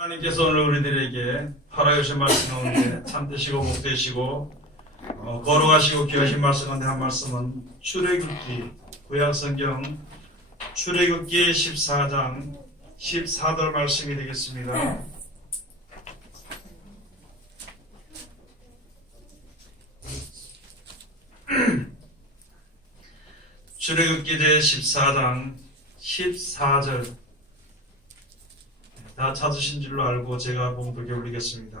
하나님께서 오늘 우리들에게 허락해 주신 말씀 가운데 참되시고 복되시고 거룩하시고 귀하신 말씀 가운데 한 말씀은 출애굽기 구약성경 출애굽기 14장 14절 말씀이 되겠습니다. 출애굽기 제 14장 14절 다 찾으신 줄로 알고 제가 봉독해 올리겠습니다.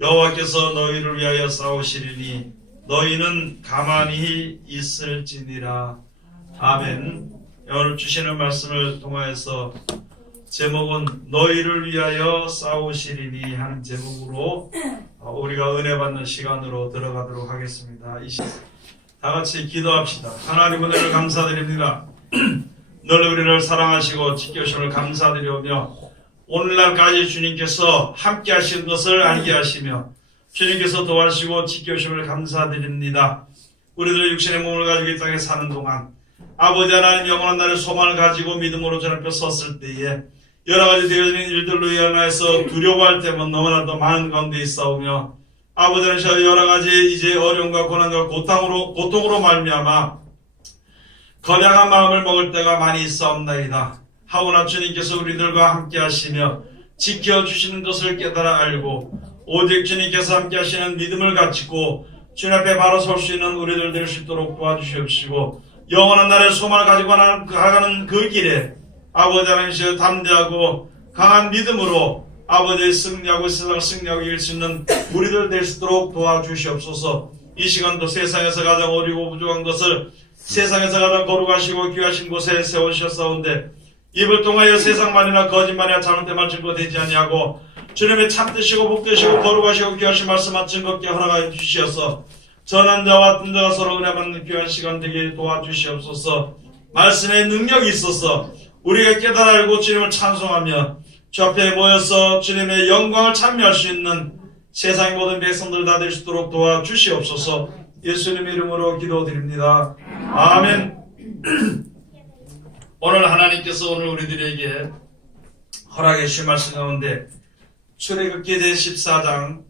여호와께서 너희를 위하여 싸우시리니 너희는 가만히 있을지니라. 아멘. 오늘 주시는 말씀을 통하여서 제목은 너희를 위하여 싸우시리니 하는 제목으로 우리가 은혜 받는 시간으로 들어가도록 하겠습니다. 다 같이 기도합시다. 하나님 은혜를 감사드립니다. 늘 우리를 사랑하시고 지켜주심을 감사드리오며 오늘날까지 주님께서 함께 하신 것을 알게 하시며 주님께서 도와주시고 지켜주심을 감사드립니다. 우리들 육신의 몸을 가지고 이 땅에 사는 동안 아버지 하나님 영원한 날의 소망을 가지고 믿음으로 주 앞에 섰을 때에 여러가지 되어진 일들로 인하여서 두려워할 때면 너무나도 많은 가운데 있사오며 아버지 하나님 여러가지 이제 어려움과 고난과 고통으로 말미암아 거량한 마음을 먹을 때가 많이 있사옵나이다. 하오나 주님께서 우리들과 함께 하시며 지켜주시는 것을 깨달아 알고 오직 주님께서 함께 하시는 믿음을 가지고 주님 앞에 바로 설 수 있는 우리들 될 수 있도록 도와주시옵시고 영원한 날의 소망을 가지고 가는 그 길에 아버지 하나님께서 담대하고 강한 믿음으로 아버지의 승리하고 세상을 승리하고 이길 수 있는 우리들 될 수 있도록 도와주시옵소서. 이 시간도 세상에서 가장 어리고 부족한 것을 세상에서 가장 거룩하시고 귀하신 곳에 세우셨사온데 입을 통하여 세상만이나 거짓말이나 잘못된 증거되지 아니하고 주님의 참되시고 복되시고 거룩하시고 귀하신 말씀만 증거께 허락하여 주시어서 전한 자와 뜬 자가 서로 은혜 받는 귀한 시간 되게 도와주시옵소서. 말씀의 능력이 있어서 우리가 깨달아 알고 주님을 찬송하며 주 앞에 모여서 주님의 영광을 찬미할 수 있는 세상의 모든 백성들 다 될 수 있도록 도와주시옵소서. 예수님 이름으로 기도드립니다. 아멘. 오늘 하나님께서 오늘 우리들에게 허락해 주신 말씀 가운데 출애굽기 제 14장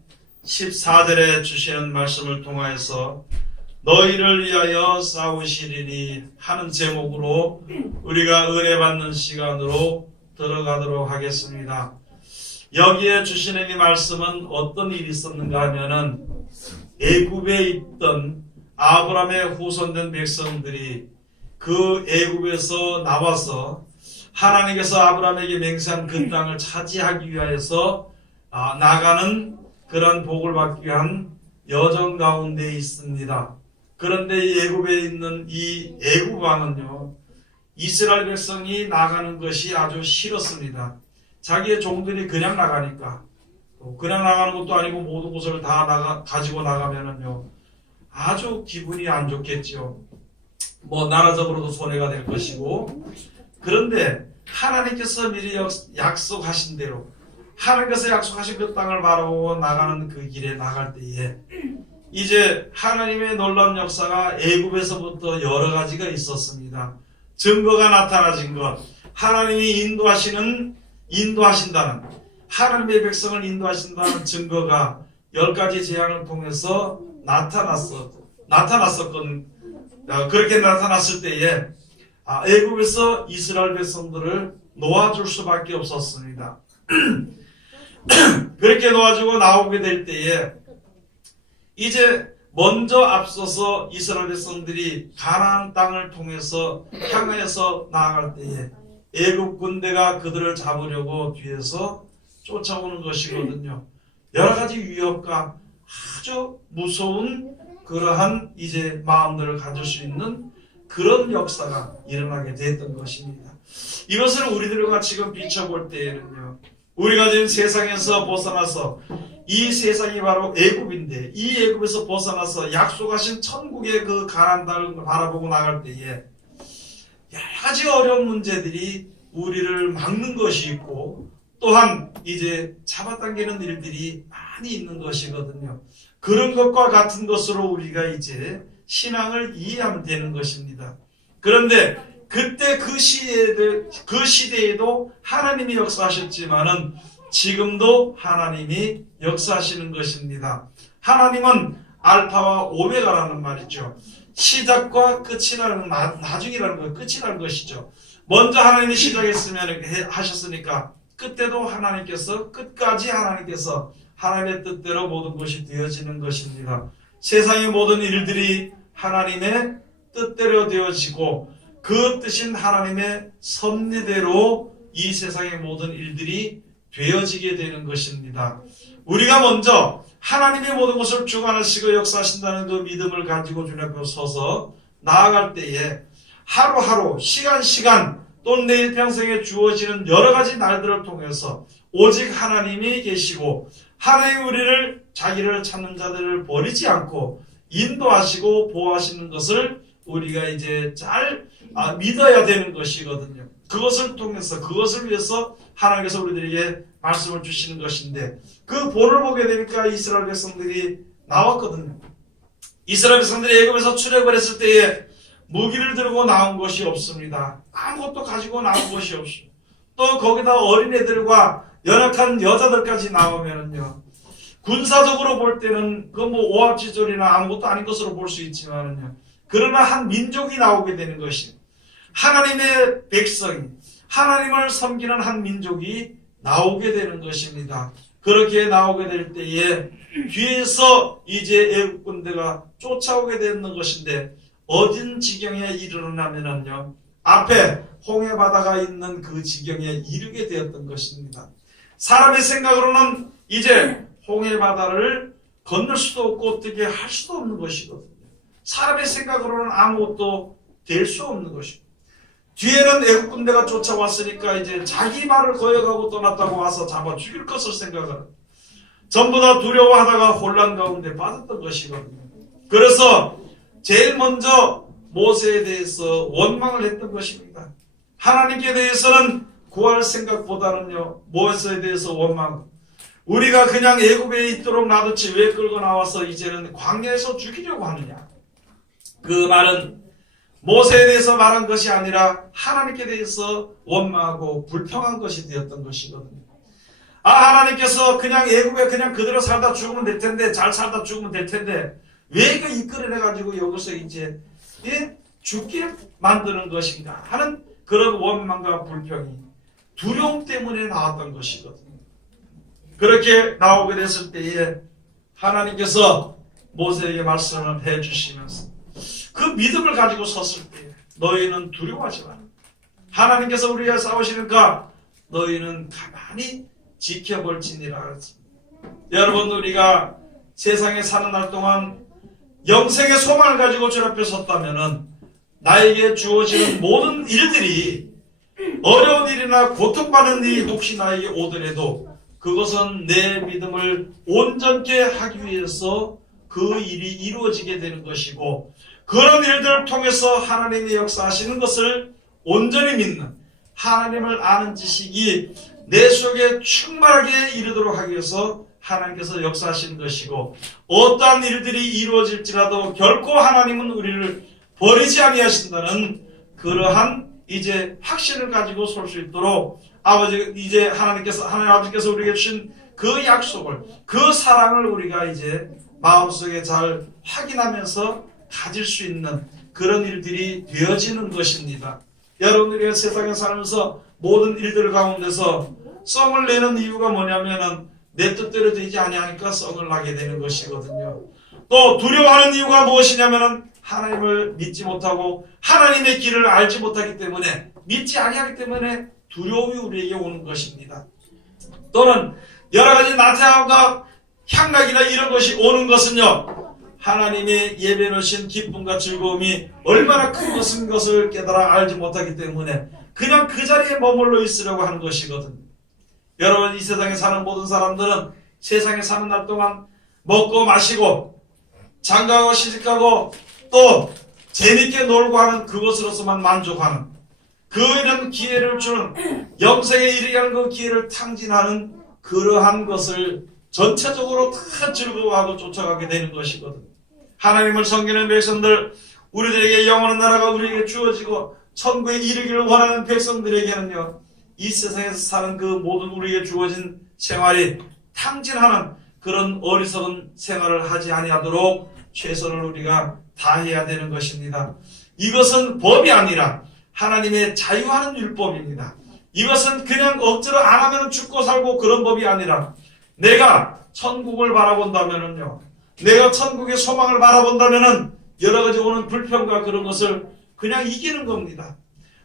14절에 주시는 말씀을 통하여서 너희를 위하여 싸우시리니 하는 제목으로 우리가 은혜 받는 시간으로 들어가도록 하겠습니다. 여기에 주시는 이 말씀은 어떤 일이 있었는가 하면은 애굽에 있던 아브라함의 후손된 백성들이 그 애굽에서 나와서 하나님께서 아브라함에게 맹세한 그 땅을 차지하기 위하여서 나가는 그런 복을 받기 위한 여정 가운데 있습니다. 그런데 이 애굽에 있는 이 애굽 왕은요, 이스라엘 백성이 나가는 것이 아주 싫었습니다. 자기의 종들이 그냥 나가니까, 그냥 나가는 것도 아니고 모든 곳을 다 가지고 나가면은요, 아주 기분이 안 좋겠지요. 나라적으로도 손해가 될 것이고. 그런데 하나님께서 미리 약속하신 대로 하나님께서 약속하신 그 땅을 바라보고 나가는 그 길에 나갈 때에 이제 하나님의 놀라운 역사가 애굽에서부터 여러 가지가 있었습니다. 증거가 나타나진 것, 하나님이 인도하신다는 하나님의 백성을 인도하신다는 증거가 10가지 재앙을 통해서 나타났었건 그렇게 나타났을 때에 애굽에서 이스라엘 백성들을 놓아줄 수밖에 없었습니다. 그렇게 놓아주고 나오게 될 때에 이제 먼저 앞서서 이스라엘 백성들이 가나안 땅을 통해서 향하여서 나아갈 때에 애굽 군대가 그들을 잡으려고 뒤에서 쫓아오는 것이거든요. 여러 가지 위협과 아주 무서운 그러한 이제 마음들을 가질 수 있는 그런 역사가 일어나게 됐던 것입니다. 이것을 우리들과 지금 비춰볼 때에는요, 우리가 지금 세상에서 벗어나서 이 세상이 바로 애굽인데 이 애굽에서 벗어나서 약속하신 천국의 그 가나안 땅을 바라보고 나갈 때에 여러 가지 어려운 문제들이 우리를 막는 것이 있고 또한 이제 잡아당기는 일들이 많이 있는 것이거든요. 그런 것과 같은 것으로 우리가 이제 신앙을 이해하면 되는 것입니다. 그런데 그때 그 시대에도 하나님이 역사하셨지만은 지금도 하나님이 역사하시는 것입니다. 하나님은 알파와 오메가라는 말이죠. 시작과 끝이라는 나중이라는 거, 끝이라는 것이죠. 먼저 하나님이 시작했으면 하셨으니까 끝에도 하나님께서 끝까지 하나님께서 하나님의 뜻대로 모든 것이 되어지는 것입니다. 세상의 모든 일들이 하나님의 뜻대로 되어지고 그 뜻인 하나님의 섭리대로 이 세상의 모든 일들이 되어지게 되는 것입니다. 우리가 먼저 하나님의 모든 것을 주관하시고 역사하신다는 그 믿음을 가지고 주님 앞에 서서 나아갈 때에 하루하루 시간 또 내일 평생에 주어지는 여러 가지 날들을 통해서 오직 하나님이 계시고 하나님 우리를 자기를 찾는 자들을 버리지 않고 인도하시고 보호하시는 것을 우리가 이제 잘 믿어야 되는 것이거든요. 그것을 통해서 그것을 위해서 하나님께서 우리들에게 말씀을 주시는 것인데 그 본을 보게 되니까 이스라엘 백성들이 나왔거든요. 이스라엘 백성들이 애굽에서 출애굽을 했을 때에 무기를 들고 나온 것이 없습니다. 아무것도 가지고 나온 것이 없습니다. 또 거기다 어린애들과 연약한 여자들까지 나오면은요, 군사적으로 볼 때는 그 뭐 오합지졸이나 아무것도 아닌 것으로 볼 수 있지만은요, 그러나 한 민족이 나오게 되는 것이 하나님의 백성이 하나님을 섬기는 한 민족이 나오게 되는 것입니다. 그렇게 나오게 될 때에 뒤에서 이제 애국 군대가 쫓아오게 되는 것인데 어딘 지경에 이르렀냐면요, 앞에 홍해 바다가 있는 그 지경에 이르게 되었던 것입니다. 사람의 생각으로는 이제 홍해 바다를 건널 수도 없고 어떻게 할 수도 없는 것이거든요. 사람의 생각으로는 아무것도 될 수 없는 것입니다. 뒤에는 애국 군대가 쫓아왔으니까 이제 자기 말을 거역하고 떠났다고 와서 잡아 죽일 것을 생각을 전부 다 두려워하다가 혼란 가운데 빠졌던 것이거든요. 그래서 제일 먼저 모세에 대해서 원망을 했던 것입니다. 하나님께 대해서는 구할 생각보다는요, 모세에 대해서 원망. 우리가 그냥 애굽에 있도록 놔뒀지 왜 끌고 나와서 이제는 광야에서 죽이려고 하느냐. 그 말은 모세에 대해서 말한 것이 아니라 하나님께 대해서 원망하고 불평한 것이 되었던 것이거든요. 하나님께서 그냥 애굽에 그냥 그대로 살다 죽으면 될 텐데, 잘 살다 죽으면 될 텐데 왜 이거 이끌어내가지고 여기서 이제 죽게 만드는 것인가 하는 그런 원망과 불평이 두려움 때문에 나왔던 것이거든요. 그렇게 나오게 됐을 때에 하나님께서 모세에게 말씀을 해주시면서 그 믿음을 가지고 섰을 때 너희는 두려워하지 마라. 하나님께서 우리와 싸우시니까 너희는 가만히 지켜볼지니라. 여러분, 우리가 세상에 사는 날 동안 영생의 소망을 가지고 주 앞에 섰다면은 나에게 주어지는 모든 일들이 어려운 일이나 고통받는 일이 혹시 나에게 오더라도 그것은 내 믿음을 온전케 하기 위해서 그 일이 이루어지게 되는 것이고, 그런 일들을 통해서 하나님의 역사하시는 것을 온전히 믿는 하나님을 아는 지식이 내 속에 충만하게 이르도록 하기 위해서 하나님께서 역사하시는 것이고, 어떠한 일들이 이루어질지라도 결코 하나님은 우리를 버리지 아니하신다는 그러한 이제 확신을 가지고 설 수 있도록 하나님 아버지께서 우리에게 주신 그 약속을, 그 사랑을 우리가 이제 마음속에 잘 확인하면서 가질 수 있는 그런 일들이 되어지는 것입니다. 여러분들이 세상에 살면서 모든 일들 가운데서 썽을 내는 이유가 뭐냐면은 내 뜻대로 되지 아니하니까 썽을 나게 되는 것이거든요. 또 두려워하는 이유가 무엇이냐면은 하나님을 믿지 못하고 하나님의 길을 알지 못하기 때문에, 믿지 아니하기 때문에 두려움이 우리에게 오는 것입니다. 또는 여러 가지 나태함과 향락이나 이런 것이 오는 것은요, 하나님의 예배해 놓으신 기쁨과 즐거움이 얼마나 큰 것을 깨달아 알지 못하기 때문에 그냥 그 자리에 머물러 있으려고 하는 것이거든요. 여러분, 이 세상에 사는 모든 사람들은 세상에 사는 날 동안 먹고 마시고 장가하고 시집가고 또 재밌게 놀고 하는 그것으로서만 만족하는, 이런 기회를 주는, 영생에 이르게 하는 그 기회를 탕진하는 그러한 것을 전체적으로 다 즐거워하고 쫓아가게 되는 것이거든요. 하나님을 섬기는 백성들, 우리들에게 영원한 나라가 우리에게 주어지고 천국에 이르기를 원하는 백성들에게는요, 이 세상에서 사는 그 모든 우리에게 주어진 생활이 탕진하는 그런 어리석은 생활을 하지 아니하도록 최선을 우리가 다해야 되는 것입니다. 이것은 법이 아니라 하나님의 자유하는 율법입니다. 이것은 그냥 억지로 안 하면 죽고 살고 그런 법이 아니라 내가 천국을 바라본다면은요, 내가 천국의 소망을 바라본다면은 여러 가지 오는 불평과 그런 것을 그냥 이기는 겁니다.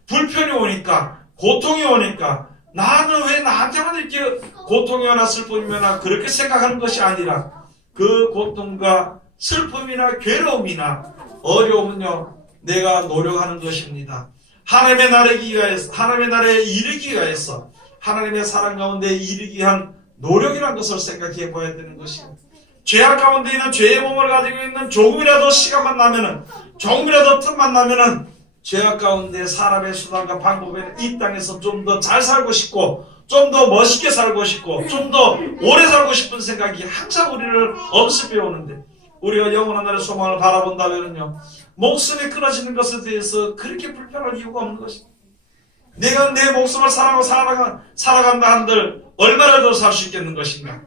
불편이 오니까, 고통이 오니까 나는 왜 나한테만 이렇게 고통이 오나 슬픔이 오나 그렇게 생각하는 것이 아니라 그 고통과 슬픔이나 괴로움이나 어려움은요, 내가 노력하는 것입니다. 하나님의 나라에 이르기 위하여서 하나님의 사랑 가운데 이르기 위한 노력이라는 것을 생각해 봐야 되는 것입니다. 죄악 가운데 있는 죄의 몸을 가지고 있는 조금이라도 시간만 나면은, 조금이라도 틈만 나면은 죄악 가운데 사람의 수단과 방법에 이 땅에서 좀 더 잘 살고 싶고, 좀 더 멋있게 살고 싶고, 좀 더 오래 살고 싶은 생각이 항상 우리를 엄습해 오는데, 우리가 영원한 날의 소망을 바라본다면요, 목숨이 끊어지는 것에 대해서 그렇게 불편할 이유가 없는 것입니다. 내가 내 목숨을 사랑하고 살아간다 한들 얼마를 더 살 수 있겠는 것인가?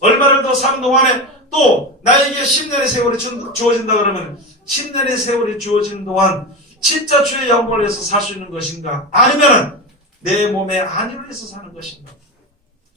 얼마를 더 사는 동안에 또 나에게 10년의 세월이 주어진다 그러면 10년의 세월이 주어지는 동안 진짜 주의 영광을 위해서 살 수 있는 것인가? 아니면 내 몸의 안위를 위해서 사는 것인가?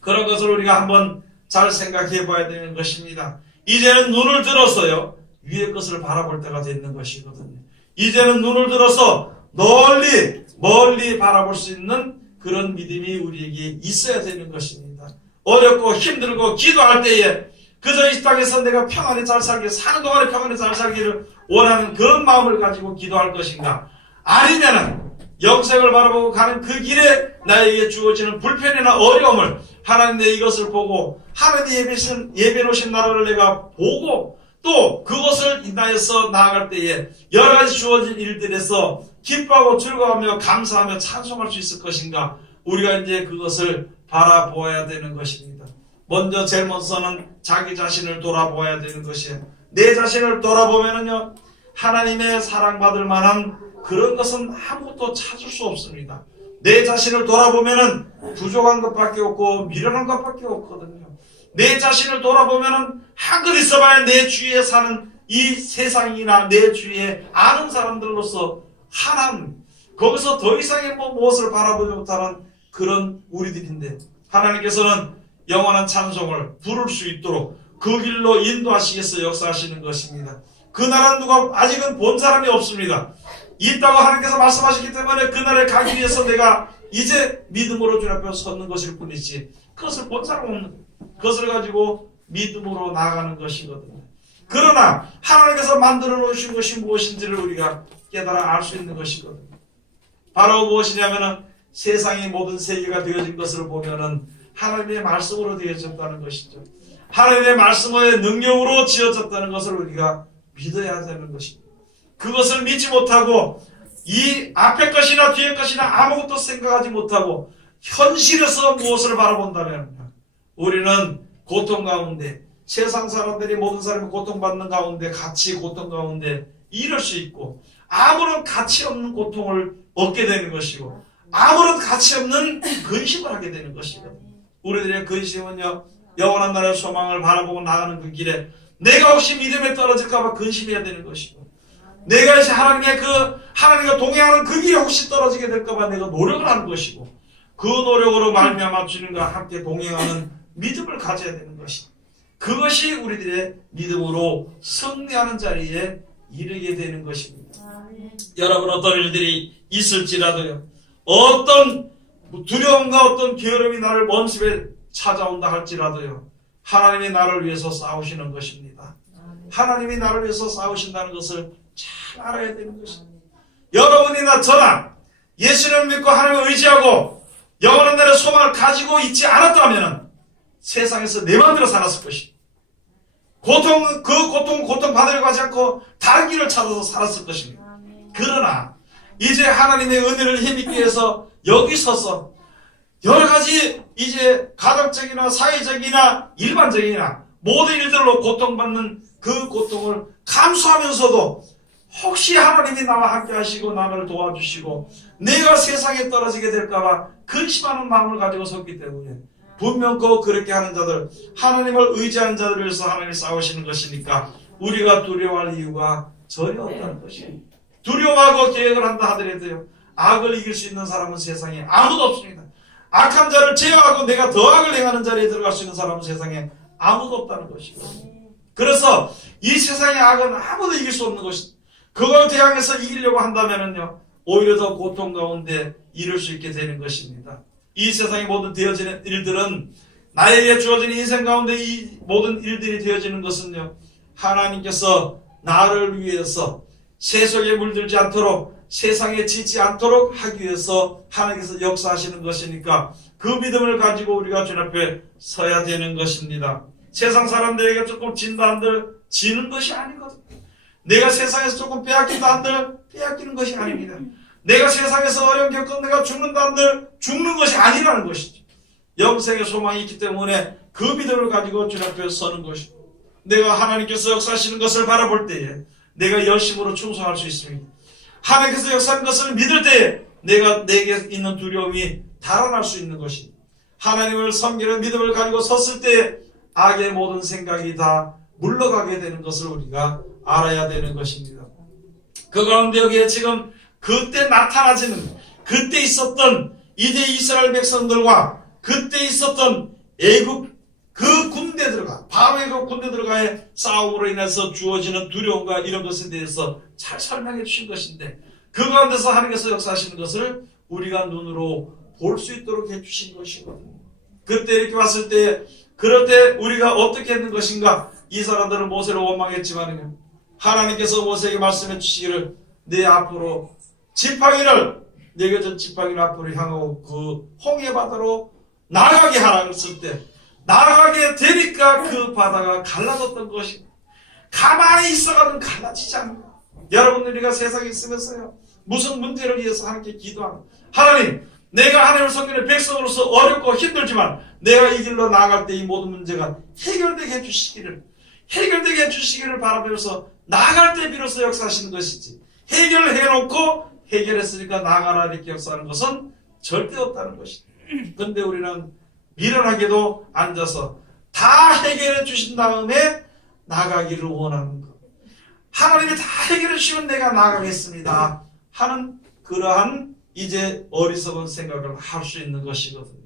그런 것을 우리가 한번 잘 생각해 봐야 되는 것입니다. 이제는 눈을 들어서요, 위의 것을 바라볼 때가 되는 것이거든요. 이제는 눈을 들어서 멀리 바라볼 수 있는 그런 믿음이 우리에게 있어야 되는 것입니다. 어렵고 힘들고 기도할 때에 그저 이 땅에서 내가 평안히 잘 살기, 사는 동안에 평안히 잘 살기를 원하는 그런 마음을 가지고 기도할 것인가? 아니면은 영생을 바라보고 가는 그 길에 나에게 주어지는 불편이나 어려움을 하나님 내 이것을 보고 하나님이 예비해 놓으신 나라를 내가 보고 또 그것을 인하여서 나아갈 때에 여러 가지 주어진 일들에서 기뻐하고 즐거워하며 감사하며 찬송할 수 있을 것인가? 우리가 이제 그것을 바라보아야 되는 것입니다. 먼저 제일 먼저는 자기 자신을 돌아보아야 되는 것이에요. 내 자신을 돌아보면은요, 하나님의 사랑받을 만한 그런 것은 아무것도 찾을 수 없습니다. 내 자신을 돌아보면은 부족한 것밖에 없고 미련한 것밖에 없거든요. 내 자신을 돌아보면은 한껏 있어봐야 내 주위에 사는 이 세상이나 내 주위에 아는 사람들로서 하나님, 거기서 더 이상의 무엇을 바라보지 못하는 그런 우리들인데, 하나님께서는 영원한 찬송을 부를 수 있도록 그 길로 인도하시겠어 역사하시는 것입니다. 그 나라는 누가 아직은 본 사람이 없습니다. 있다고 하나님께서 말씀하셨기 때문에 그 나라에 가기 위해서 내가 이제 믿음으로 주님 앞에 섰는 것일 뿐이지, 그것을 본 사람 없는, 그것을 가지고 믿음으로 나아가는 것이거든요. 그러나 하나님께서 만들어 놓으신 것이 무엇인지를 우리가 깨달아 알 수 있는 것이거든요. 바로 무엇이냐면은 세상의 모든 세계가 되어진 것을 보면은 하나님의 말씀으로 되어졌다는 것이죠. 하나님의 말씀의 능력으로 지어졌다는 것을 우리가 믿어야 되는 것입니다. 그것을 믿지 못하고 이 앞의 것이나 뒤의 것이나 아무것도 생각하지 못하고 현실에서 무엇을 바라본다면 우리는 고통 가운데, 세상 사람들이 모든 사람이 고통받는 가운데 같이 고통 가운데 이럴 수 있고, 아무런 가치 없는 고통을 얻게 되는 것이고, 아무런 가치 없는 근심을 하게 되는 것이거든요. 우리들의 근심은요, 영원한 나라의 소망을 바라보고 나가는 그 길에 내가 혹시 믿음에 떨어질까봐 근심해야 되는 것이고, 내가 이제 하나님과 동행하는 그 길에 혹시 떨어지게 될까봐 내가 노력을 하는 것이고, 그 노력으로 말미암아 주님과 함께 동행하는 믿음을 가져야 되는 것입니다. 그것이 우리들의 믿음으로 승리하는 자리에 이르게 되는 것입니다. 여러분, 어떤 일들이 있을지라도요, 어떤 두려움과 어떤 게으름이 나를 먼집에 찾아온다 할지라도요, 하나님이 나를 위해서 싸우시는 것입니다. 하나님이 나를 위해서 싸우신다는 것을 잘 알아야 되는 것입니다. 여러분이나 저나 예수를 믿고 하나님을 의지하고 영원한 날의 소망을 가지고 있지 않았다면 세상에서 내 마음대로 살았을 것입니다. 고통 받으려고 하지 않고 다른 길을 찾아서 살았을 것입니다. 그러나 이제 하나님의 은혜를 힘입기 위해서 여기 서서 여러 가지 이제 가정적이나 사회적이나 일반적이나 모든 일들로 고통받는 그 고통을 감수하면서도 혹시 하나님이 나와 함께 하시고 나를 도와주시고 내가 세상에 떨어지게 될까봐 근심하는 마음을 가지고 섰기 때문에 분명 그렇게 하는 자들, 하나님을 의지하는 자들을 위해서 하나님이 싸우시는 것이니까 우리가 두려워할 이유가 전혀 없다는 것이에요. 두려워하고 계획을 한다 하더라도요, 악을 이길 수 있는 사람은 세상에 아무도 없습니다. 악한 자를 제어하고 내가 더 악을 행하는 자리에 들어갈 수 있는 사람은 세상에 아무도 없다는 것이고, 그래서 이 세상의 악은 아무도 이길 수 없는 것이, 그걸 대항해서 이기려고 한다면은요, 오히려 더 고통 가운데 이룰 수 있게 되는 것입니다. 이 세상의 모든 되어지는 일들은, 나에게 주어진 인생 가운데 이 모든 일들이 되어지는 것은요, 하나님께서 나를 위해서 세속에 물들지 않도록, 세상에 지지 않도록 하기 위해서 하나님께서 역사하시는 것이니까 그 믿음을 가지고 우리가 주님 앞에 서야 되는 것입니다. 세상 사람들에게 조금 진다 한들 지는 것이 아니거든. 내가 세상에서 조금 빼앗긴다 한들 빼앗기는 것이 아닙니다. 내가 세상에서 어려움 겪고 내가 죽는다 한들 죽는 것이 아니라는 것이죠. 영생의 소망이 있기 때문에 그 믿음을 가지고 주님 앞에 서는 것이고, 내가 하나님께서 역사하시는 것을 바라볼 때에 내가 열심으로 충성할 수 있습니다. 하나님께서 역사하는 것을 믿을 때에 내게 있는 두려움이 달아날 수 있는 것입니다. 하나님을 섬기는 믿음을 가지고 섰을 때에 악의 모든 생각이 다 물러가게 되는 것을 우리가 알아야 되는 것입니다. 그 가운데 여기에 지금 그때 나타나지는, 그때 있었던 이제 이스라엘 백성들과 그때 있었던 애굽 그 군대들과, 바로의 그 군대들과의 싸움으로 인해서 주어지는 두려움과 이런 것에 대해서 잘 설명해 주신 것인데, 그 가운데서 하나님께서 역사하시는 것을 우리가 눈으로 볼 수 있도록 해 주신 것이거든요. 그때 이렇게 봤을 때, 그럴 때 우리가 어떻게 했는 것인가? 이 사람들은 모세를 원망했지만 하나님께서 모세에게 말씀해 주시기를, 내 앞으로 지팡이를, 내게 전 지팡이를 앞으로 향하고 그 홍해 바다로 나가게 하라 그랬을 때, 나가게 되니까 그 바다가 갈라졌던 것이, 가만히 있어가면 갈라지지 않는 거예요. 여러분, 우리가 세상에 있으면서요, 무슨 문제를 위해서 하나님께 기도하는, 하나님, 내가 하나님을 섬기는 백성으로서 어렵고 힘들지만 내가 이 길로 나아갈 때 이 모든 문제가 해결되게 해주시기를 바라면서 나아갈 때 비로소 역사하시는 것이지, 해결해놓고 해결했으니까 나아가라 이렇게 역사하는 것은 절대 없다는 것이다. 그런데 우리는 미련하게도 앉아서 다 해결해 주신 다음에 나가기를 원하는 것, 하나님이 다 해결해 주시면 내가 나가겠습니다 하는 그러한 이제 어리석은 생각을 할 수 있는 것이거든요.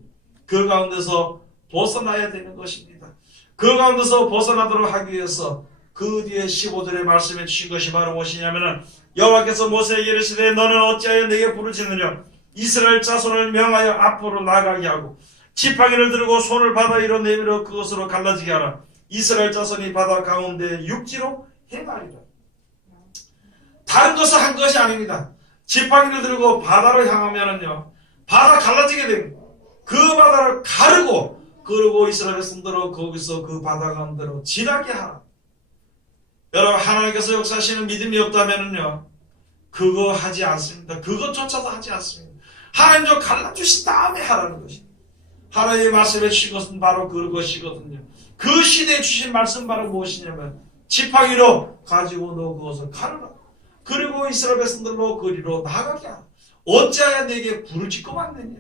그 가운데서 벗어나야 되는 것입니다. 그 가운데서 벗어나도록 하기 위해서 그 뒤에 15절에 말씀해 주신 것이 바로 무엇이냐면은, 여호와께서 모세에게 이르시되 너는 어찌하여 내게 부르짖느냐, 이스라엘 자손을 명하여 앞으로 나가게 하고 지팡이를 들고 손을 바다 위로 내밀어 그것으로 갈라지게 하라. 이스라엘 자손이 바다 가운데 육지로 행하리라. 다른 것을 한 것이 아닙니다. 지팡이를 들고 바다로 향하면은요, 바다 갈라지게 됩니다. 그 바다를 가르고, 그리고 이스라엘 백성들은 거기서 그 바다 가운데로 지나게 하라. 여러분, 하나님께서 역사하시는 믿음이 없다면은요, 그거 하지 않습니다. 그것조차도 하지 않습니다. 하나님 좀 갈라주신 다음에 하라는 것입니다. 하나님의 말씀해 주신 것은 바로 그것이거든요. 그 시대에 주신 말씀 바로 무엇이냐면, 지팡이로 가지고 너 그것을 가르라. 그리고 이스라엘 백성들로 거리로 나가게 하라. 어찌하여 내게 부르짖고 왔느냐.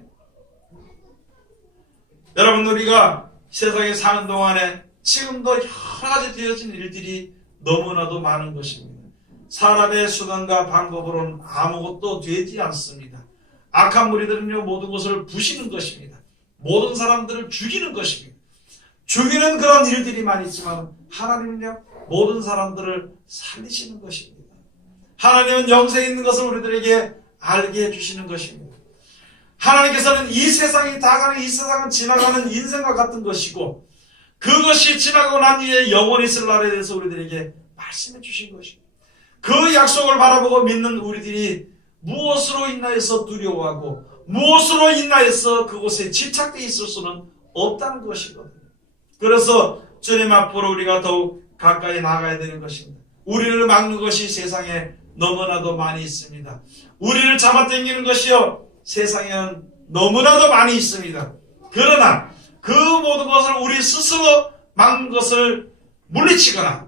여러분, 우리가 세상에 사는 동안에 지금도 여러 가지 되어진 일들이 너무나도 많은 것입니다. 사람의 수단과 방법으로는 아무것도 되지 않습니다. 악한 무리들은요, 모든 것을 부시는 것입니다. 모든 사람들을 죽이는 것입니다. 죽이는 그런 일들이 많이 있지만 하나님은요, 모든 사람들을 살리시는 것입니다. 하나님은 영생에 있는 것을 우리들에게 알게 해주시는 것입니다. 하나님께서는 이 세상이 다가는, 이 세상은 지나가는 인생과 같은 것이고, 그것이 지나고 난 뒤에 영원히 있을 날에 대해서 우리들에게 말씀해 주신 것입니다. 그 약속을 바라보고 믿는 우리들이 무엇으로 인하여서 두려워하고 무엇으로 인하여서 그곳에 집착되어 있을 수는 없다는 것이거든요. 그래서 주님 앞으로 우리가 더욱 가까이 나가야 되는 것입니다. 우리를 막는 것이 세상에 너무나도 많이 있습니다. 우리를 잡아당기는 것이요, 세상에는 너무나도 많이 있습니다. 그러나 그 모든 것을 우리 스스로 막는 것을 물리치거나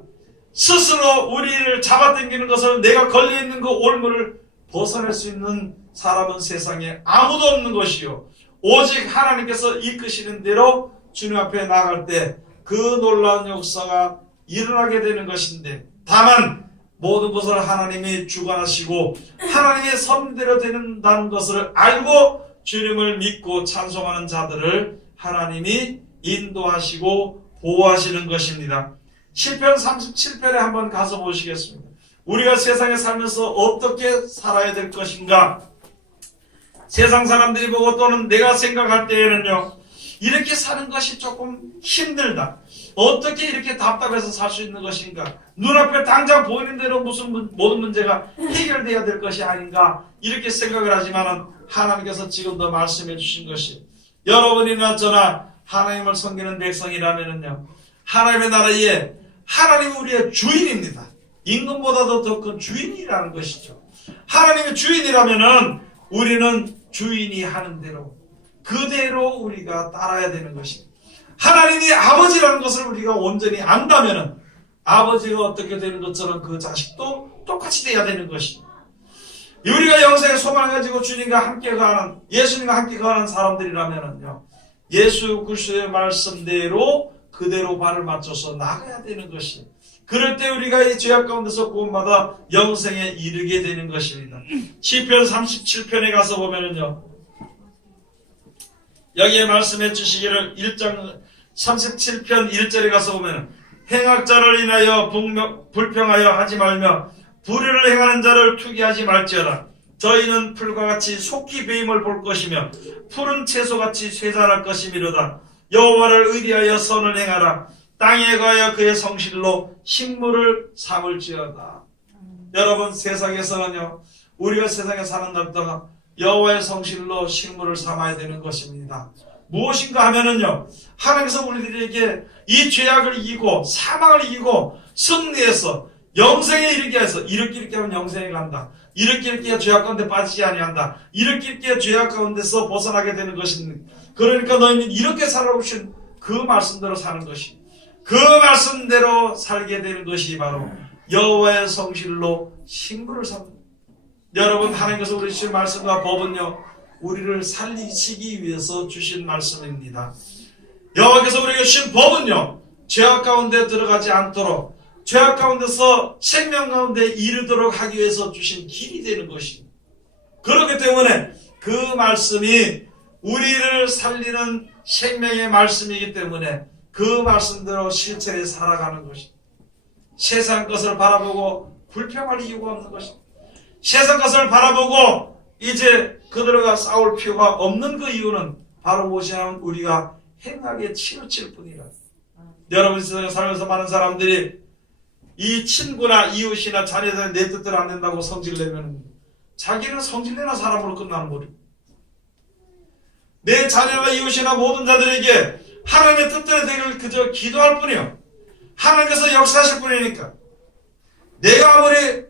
스스로 우리를 잡아당기는 것을, 내가 걸려있는 그 올무를 벗어날 수 있는 사람은 세상에 아무도 없는 것이요, 오직 하나님께서 이끄시는 대로 주님 앞에 나갈 때 그 놀라운 역사가 일어나게 되는 것인데, 다만 모든 것을 하나님이 주관하시고 하나님의 섭리대로 된다는 것을 알고 주님을 믿고 찬송하는 자들을 하나님이 인도하시고 보호하시는 것입니다. 시편 37편에 한번 가서 보시겠습니다. 우리가 세상에 살면서 어떻게 살아야 될 것인가? 세상 사람들이 보고 또는 내가 생각할 때에는요, 이렇게 사는 것이 조금 힘들다. 어떻게 이렇게 답답해서 살 수 있는 것인가? 눈앞에 당장 보이는 대로 모든 문제가 해결돼야 될 것이 아닌가? 이렇게 생각을 하지만 하나님께서 지금도 말씀해 주신 것이, 여러분이나 저나 하나님을 섬기는 백성이라면요, 하나님의 나라에 하나님이 우리의 주인입니다. 임금보다도 더 큰 주인이라는 것이죠. 하나님의 주인이라면은 우리는 주인이 하는 대로 그대로 우리가 따라야 되는 것입니다. 하나님이 아버지라는 것을 우리가 온전히 안다면은 아버지가 어떻게 되는 것처럼 그 자식도 똑같이 돼야 되는 것입니다. 우리가 영생의 소망을 가지고 주님과 함께 가는, 예수님과 함께 가는 사람들이라면은요, 예수 그리스도의 말씀대로 그대로 발을 맞춰서 나가야 되는 것이, 그럴 때 우리가 이 죄악 가운데서 구원받아 영생에 이르게 되는 것입니다. 시편 37편에 가서 보면은요, 여기에 말씀해 주시기를 1장 37편 1절에 가서 보면, 행악자를 인하여 불평하여 하지 말며 불의를 행하는 자를 투기하지 말지어다. 저희는 풀과 같이 속히 배임을 볼 것이며 푸른 채소같이 쇠잔할 것이미로다. 여호와를 의리하여 선을 행하라. 땅에 가여 그의 성실로 식물을 삼을지어다. 여러분, 세상에서는요, 우리가 세상에 사는 날부터 여호와의 성실로 식물을 삼아야 되는 것입니다. 무엇인가 하면은요, 하나님께서 우리들에게 이 죄악을 이기고 사망을 이기고 승리해서 영생에 이르게 해서, 이렇게 하면 영생에 간다, 이렇게 해야 죄악 가운데 빠지지 아니한다, 이렇게 해야 죄악 가운데서 벗어나게 되는 것입니다. 그러니까 너희는 이렇게 살아오신 그 말씀대로 사는 것이, 그 말씀대로 살게 되는 것이 바로 여호와의 성실로 식물을 삼는. 여러분, 하나님께서 우리 주신 말씀과 법은요, 우리를 살리시기 위해서 주신 말씀입니다. 여호와께서 우리에게 주신 법은요, 죄악 가운데 들어가지 않도록, 죄악 가운데서 생명 가운데 이르도록 하기 위해서 주신 길이 되는 것입니다. 그렇기 때문에 그 말씀이 우리를 살리는 생명의 말씀이기 때문에 그 말씀대로 실체에 살아가는 것입니다. 세상 것을 바라보고 불평할 이유가 없는 것입니다. 세상 것을 바라보고 이제 그들과 싸울 필요가 없는 그 이유는 바로 무엇이냐면 우리가 행하게 치우칠 뿐이라. 여러분, 세상에 살면서 많은 사람들이 이 친구나 이웃이나 자녀들은 내 뜻대로 안 된다고 성질내면 자기는 성질내는 사람으로 끝나는 거죠. 내 자녀나 이웃이나 모든 자들에게 하나님의 뜻대로 되기를 그저 기도할 뿐이요, 하나님께서 역사하실 뿐이니까, 내가 아무리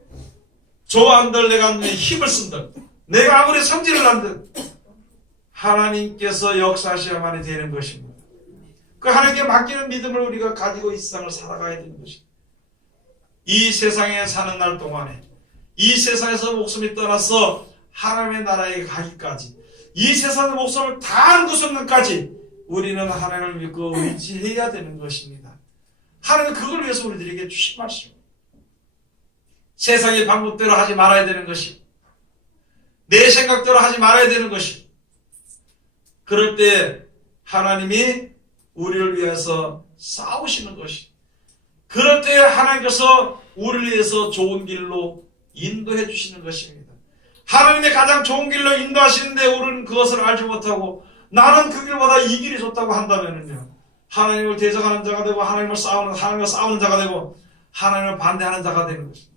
좋아한들, 내가 힘을 쓴들, 내가 아무리 성질을 한들 하나님께서 역사하셔야만이 되는 것입니다. 그 하나님께 맡기는 믿음을 우리가 가지고 이 세상을 살아가야 되는 것입니다. 이 세상에 사는 날 동안에, 이 세상에서 목숨이 떠나서 하나님의 나라에 가기까지, 이 세상의 목숨을 다한 그 순간까지 우리는 하나님을 믿고 의지해야 되는 것입니다. 하나님은 그걸 위해서 우리들에게 주신 말씀입니다. 세상의 방법대로 하지 말아야 되는 것이, 내 생각대로 하지 말아야 되는 것이, 그럴 때 하나님이 우리를 위해서 싸우시는 것이, 그럴 때 하나님께서 우리를 위해서 좋은 길로 인도해 주시는 것입니다. 하나님의 가장 좋은 길로 인도하시는데 우리는 그것을 알지 못하고 나는 그 길보다 이 길이 좋다고 한다면요, 하나님을 대적하는 자가 되고 하나님과 싸우는 자가 되고 하나님을 반대하는 자가 되는 것입니다.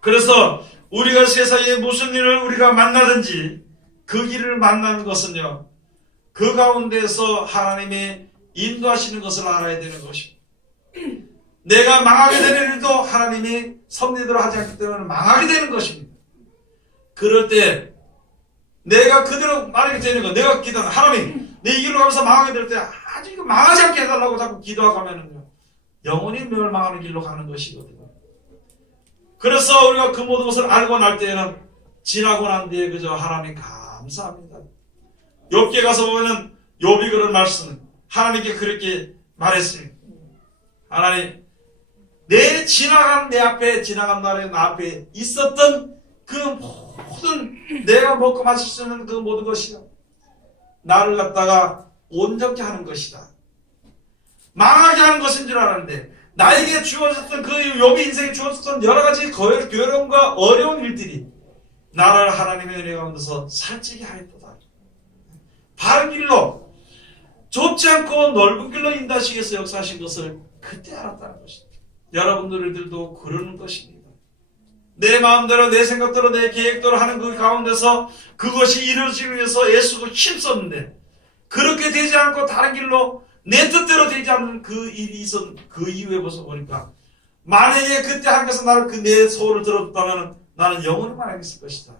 그래서 우리가 세상에 무슨 일을 우리가 만나든지 그 길을 만나는 것은요, 그 가운데서 하나님이 인도하시는 것을 알아야 되는 것입니다. 내가 망하게 되는 일도 하나님이 섭리대로 하지 않기 때문에 망하게 되는 것입니다. 그럴 때 내가 그대로 말하게 되는 거, 내가 기도하는 하나님, 내 이 길로 가면서 망하게 될 때 아주 이거 망하지 않게 해달라고 자꾸 기도하고 하면은요, 영원히 멸망하는 길로 가는 것이거든요. 그래서 우리가 그 모든 것을 알고 날 때에는 지나고 난 뒤에 그저 하나님 감사합니다. 욥기에 가서 보면은 욥이 그런 말씀은 하나님께 그렇게 말했습니다. 하나님, 내 앞에 지나간 날에 나 앞에 있었던 그 모든 내가 먹고 마실 수 있는 그 모든 것이요, 나를 갖다가 온전케 하는 것이다. 망하게 하는 것인 줄 알았는데 나에게 주어졌던 그 욥의 인생에 주어졌던 여러 가지 괴로움과 어려운 일들이 나를 하나님의 은혜 가운데서 살찌게 하였도다. 바른 길로, 좁지 않고 넓은 길로 인도하시겠어 역사하신 것을 그때 알았다는 것입니다. 여러분들도 그러는 것입니다. 내 마음대로, 내 생각대로, 내 계획대로 하는 그 가운데서 그것이 이루어지기 위해서 애쓰고 힘썼는데, 그렇게 되지 않고 다른 길로 내 뜻대로 되지 않는 그 일이 있었, 그 이후에 보니까 만약에 그때 하나님께서 나를 그 내 소원을 들었다면 나는 영원히 만약했을 것이다.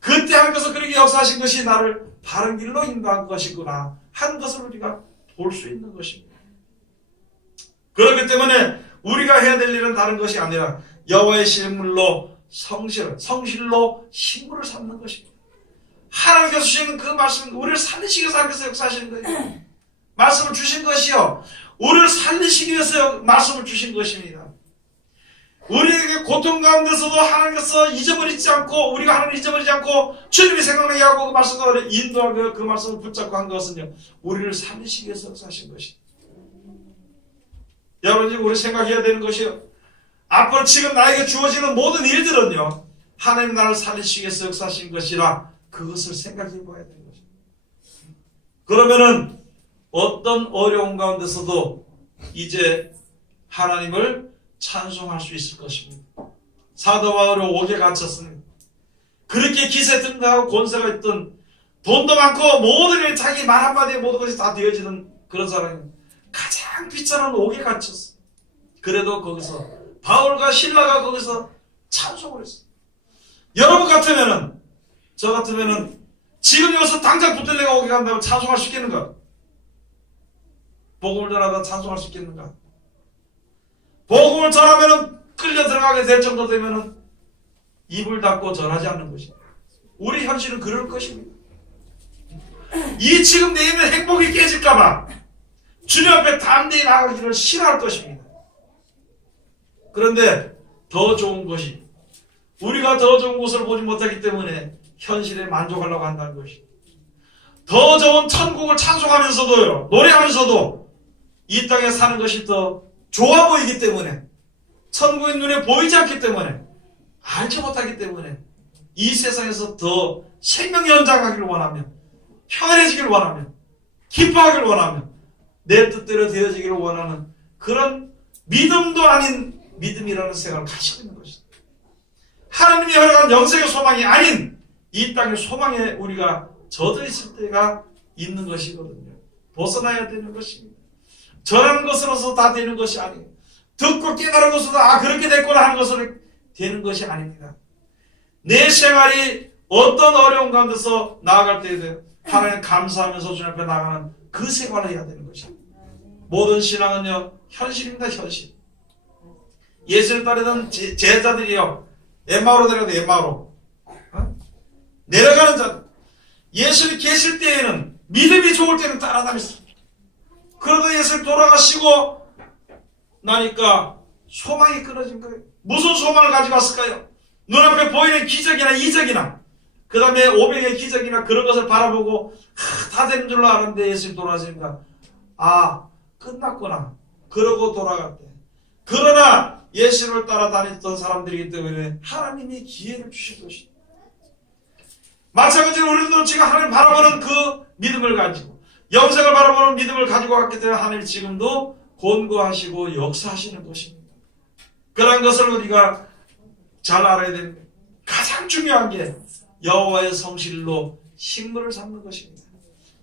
그때 하나님께서 그렇게 역사하신 것이 나를 바른 길로 인도한 것이구나 하는 것을 우리가 볼 수 있는 것입니다. 그렇기 때문에 우리가 해야 될 일은 다른 것이 아니라 여호와의 식물로 성실로 식물을 삼는 것입니다. 하나님께서 주시는 그 말씀은 우리를 살리시기 위해서 하나님께서 역사하시는 거예요. 말씀을 주신 것이요, 우리를 살리시기 위해서 말씀을 주신 것입니다. 우리에게 고통 가운데서도 하나님께서 잊어버리지 않고, 우리가 하나님을 잊어버리지 않고 주님이 생각나게 하고 그 말씀을 인도하고 그 말씀을 붙잡고 한 것은요, 우리를 살리시기 위해서 역사하신 것입니다. 여러분, 지금 우리 생각해야 되는 것이요, 앞으로 지금 나에게 주어지는 모든 일들은요, 하나님 나를 살리시기 위해서 역사하신 것이라 그것을 생각해 봐야 되는 것입니다. 그러면은 어떤 어려운 가운데서도 이제 하나님을 찬송할 수 있을 것입니다. 사도 바울이 옥에 갇혔습니다. 그렇게 기세 등등하고 권세가 있던, 돈도 많고 모든 일, 자기 말 한마디에 모든 것이 다 되어지는 그런 사람이 가장 비싼 옥에 갇혔어. 그래도 거기서 바울과 실라가 거기서 찬송을 했어. 여러분 같으면은, 저 같으면은 지금 여기서 당장 붙들려가 옥에 간다면 찬송할 수 있겠는가? 복음을 전하다 찬송할 수 있겠는가? 복음을 전하면은 끌려 들어가게 될 정도 되면은 입을 닫고 전하지 않는 것입니다. 우리 현실은 그럴 것입니다. 이 지금 내 입의 행복이 깨질까봐 주님 앞에 담대히 나가기를 싫어할 것입니다. 그런데 더 좋은 것이, 우리가 더 좋은 곳을 보지 못하기 때문에 현실에 만족하려고 한다는 것입니다. 더 좋은 천국을 찬송하면서도요, 노래하면서도 이 땅에 사는 것이 더 좋아 보이기 때문에, 천국의 눈에 보이지 않기 때문에, 알지 못하기 때문에 이 세상에서 더 생명 연장하기를 원하며, 평안해지기를 원하며, 기뻐하기를 원하며, 내 뜻대로 되어지기를 원하는 그런 믿음도 아닌 믿음이라는 생각을 가지고 있는 것입니다. 하나님이 허락한 영생의 소망이 아닌 이 땅의 소망에 우리가 젖어 있을 때가 있는 것이거든요. 벗어나야 되는 것입니다. 저런 것으로서 다 되는 것이 아니에요. 듣고 깨달은 것으로 그렇게 됐구나 하는 것으로 되는 것이 아닙니다. 내 생활이 어떤 어려운 가운데서 나아갈 때에도 하나님 감사하면서 주님 앞에 나가는 그 생활을 해야 되는 것입니다. 모든 신앙은요, 현실입니다. 현실. 예수를 따르던 제자들이요, 엠마오로 내려가도 엠마오로 내려가는 자, 예수님 계실 때에는 믿음이 좋을 때는 따라다녔습니다. 그러다 예수님 돌아가시고 나니까 소망이 끊어진 거예요. 무슨 소망을 가지고 왔을까요? 눈앞에 보이는 기적이나 이적이나, 그 다음에 500의 기적이나 그런 것을 바라보고 다 되는 줄로 알았는데 예수님 돌아가시니까 끝났구나. 그러고 돌아갔대. 그러나 예수를 따라다녔던 사람들이기 때문에 하나님이 기회를 주신 것입니다. 마찬가지로 우리도 지금 하나님 바라보는 그 믿음을 가지고, 영생을 바라보는 믿음을 가지고 왔기 때문에 하나님 지금도 권고하시고 역사하시는 것입니다. 그런 것을 우리가 잘 알아야 됩니다. 가장 중요한 게 여호와의 성실로 식물을 삼는 것입니다.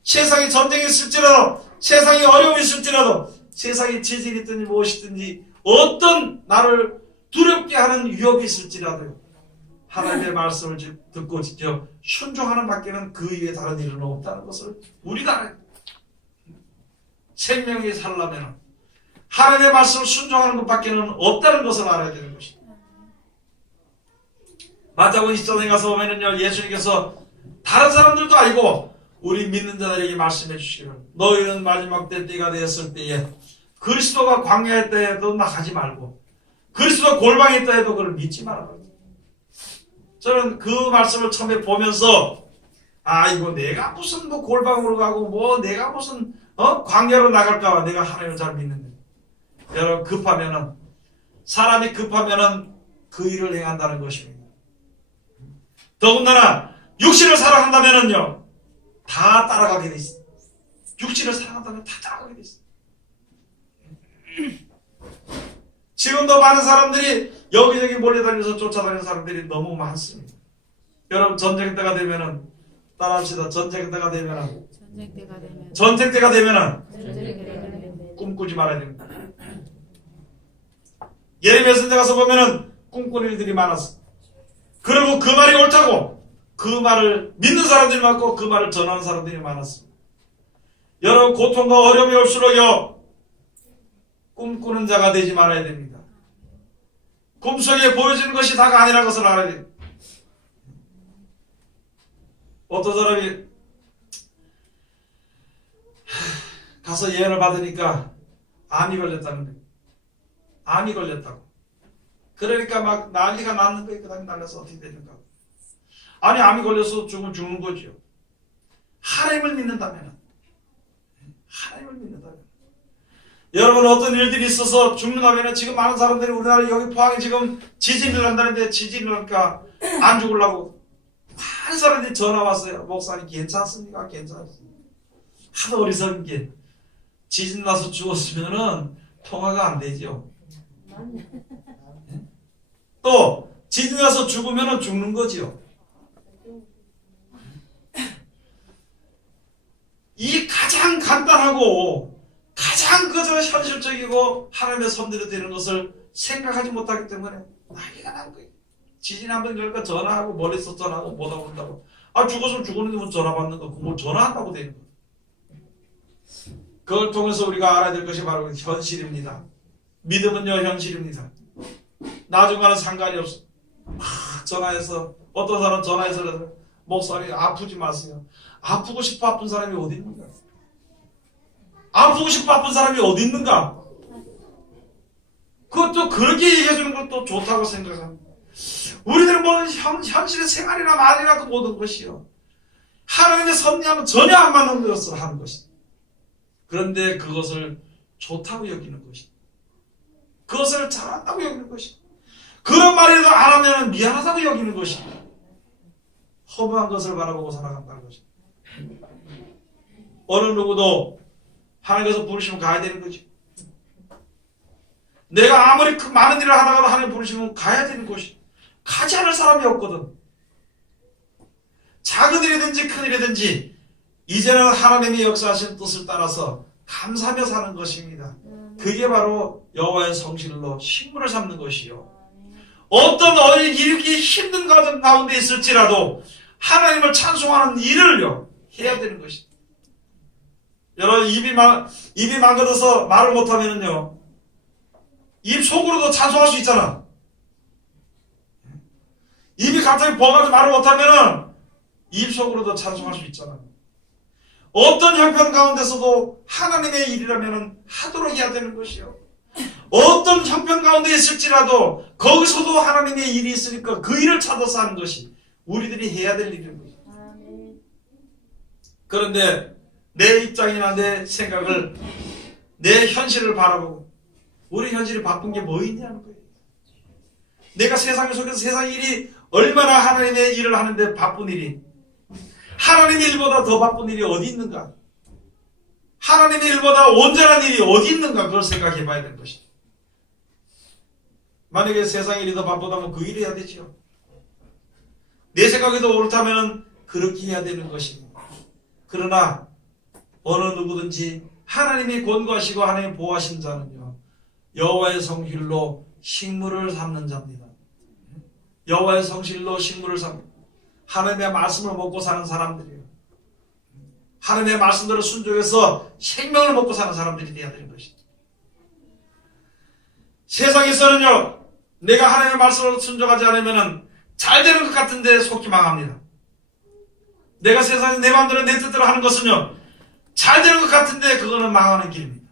세상에 전쟁이 있을지라도, 세상에 어려움이 있을지라도, 세상에 지진이 있든지 무엇이든지 어떤 나를 두렵게 하는 위협이 있을지라도 하나님의 말씀을 듣고 지켜 순종하는 밖에는 그 이외에 다른 일은 없다는 것을 우리가 알아야 됩니다. 생명이 살려면 하나님의 말씀을 순종하는 것밖에는 없다는 것을 알아야 되는 것입니다. 마태복음 20장에 가서 보면은요, 예수님께서 다른 사람들도 알고 우리 믿는 자들에게 말씀해 주시기를 너희는 마지막 때가 되었을 때에 그리스도가 광야에 있다 해도 나가지 말고 그리스도가 골방에 있다 해도 그걸 믿지 말아라. 저는 그 말씀을 처음에 보면서 이거 내가 무슨 뭐 골방으로 가고 뭐 내가 무슨 광야로 나갈까 내가 하나님을 잘 믿는데 여러분 급하면은 사람이 급하면은 그 일을 행한다는 것입니다. 더군다나 육신을 사랑한다면은요 다 따라가게 돼 있어. 육신을 사랑한다면 다 따라가게 돼 있어. 지금도 많은 사람들이 여기저기 몰려다니면서 쫓아다니는 사람들이 너무 많습니다. 여러분 전쟁 때가 되면은 따라합시다. 전쟁 때가 되면은 꿈꾸지 말아야 됩니다. 예레미야 선지자 가서 보면은 꿈꾸는 일들이 많았어. 그리고 그 말이 옳다고 그 말을 믿는 사람들이 많고 그 말을 전하는 사람들이 많았습니다. 여러분 고통과 어려움이 올수록요 꿈꾸는 자가 되지 말아야 됩니다. 꿈속에 보여지는 것이 다가 아니라는 것을 알아야 됩니다. 어떤 사람이 가서 예언을 받으니까 암이 걸렸다는 거예요. 암이 걸렸다고. 그러니까 막 난리가 났는 거예요. 그 다음에 날려서 어떻게 되는가. 아니 암이 걸려서 죽는 거지요. 하나님을 믿는다면 여러분 어떤 일들이 있어서 죽는다면 지금 많은 사람들이 우리나라 여기 포항에 지금 지진을 한다는데 지진을 하니까 안 죽으려고 많은 사람들이 전화 왔어요. 목사님 괜찮습니까? 괜찮습니다. 하도 어리석은 게 지진 나서 죽었으면은 통화가 안 되죠. 또 지진 나서 죽으면은 죽는 거지요. 이 가장 간단하고 가장 그저 현실적이고 하나님의 섭리로 되는 것을 생각하지 못하기 때문에 난리가 난 거예요. 지진 한번 그러니까 전화하고 멀리서 전화하고 못 온다고. 죽었으면 죽었는데 뭐 전화 받는 거, 뭐 전화한다고 되는 거예요. 그걸 통해서 우리가 알아야 될 것이 바로 현실입니다. 믿음은요 현실입니다. 나중과는 상관이 없어. 전화해서 어떤 사람 전화해서 목사님 아프지 마세요. 아프고 싶어 아픈 사람이 어디 있는가? 아프고 싶어 아픈 사람이 어디 있는가? 그것도 그렇게 얘기해주는 것도 좋다고 생각합니다. 우리들은 뭐 현실의 생활이나 말이나 그 모든 것이요 하나님의 섭리하면 전혀 안 맞는 것을 하는 것이다. 그런데 그것을 좋다고 여기는 것이다. 그것을 잘한다고 여기는 것이다. 그런 말이라도 안 하면 미안하다고 여기는 것이다. 허무한 것을 바라보고 살아간다는 것이다. 어느 누구도 하나님께서 부르시면 가야 되는 거지. 내가 아무리 많은 일을 하다가도 하나님 부르시면 가야 되는 것이. 가지 않을 사람이 없거든. 작은 일이든지 큰 일이든지 이제는 하나님이 역사하신 뜻을 따라서 감사하며 사는 것입니다. 그게 바로 여호와의 성실로 식물을 삼는 것이요. 어떤 일이 힘든 과정 가운데 있을지라도 하나님을 찬송하는 일을요 해야 되는 것입니다. 여러분 입이 망가져서 말을 못하면은요 입 속으로도 찬송할 수 있잖아. 입이 갑자기 부어가지고 말을 못하면은 입 속으로도 찬송할 수 있잖아. 어떤 형편 가운데서도 하나님의 일이라면은 하도록 해야 되는 것이요. 어떤 형편 가운데 있을지라도 거기서도 하나님의 일이 있으니까 그 일을 찾아서 하는 것이 우리들이 해야 될 일인 거죠. 그런데 내 입장이나 내 생각을 내 현실을 바라보고 우리 현실이 바쁜 게 뭐 있냐는 거예요. 내가 세상 속에서 세상 일이 얼마나 하나님의 일을 하는데 바쁜 일이 하나님의 일보다 더 바쁜 일이 어디 있는가? 하나님의 일보다 온전한 일이 어디 있는가? 그걸 생각해 봐야 되는 것이다. 만약에 세상 일이 더 바쁘다면 그 일을 해야 되지요. 내 생각에도 옳다면 그렇게 해야 되는 것입니다. 그러나 어느 누구든지 하나님이 권고하시고 하나님이 보호하신 자는요 여호와의 성실로 식물을 삼는 자입니다. 여호와의 성실로 식물을 삼는 하나님의 말씀을 먹고 사는 사람들이에요. 하나님의 말씀대로 순종해서 생명을 먹고 사는 사람들이 되어야 되는 것이죠. 세상에서는요 내가 하나님의 말씀으로 순종하지 않으면 잘 되는 것 같은데 속기 망합니다. 내가 세상에 내 마음대로 내 뜻대로 하는 것은요, 잘 되는 것 같은데 그거는 망하는 길입니다.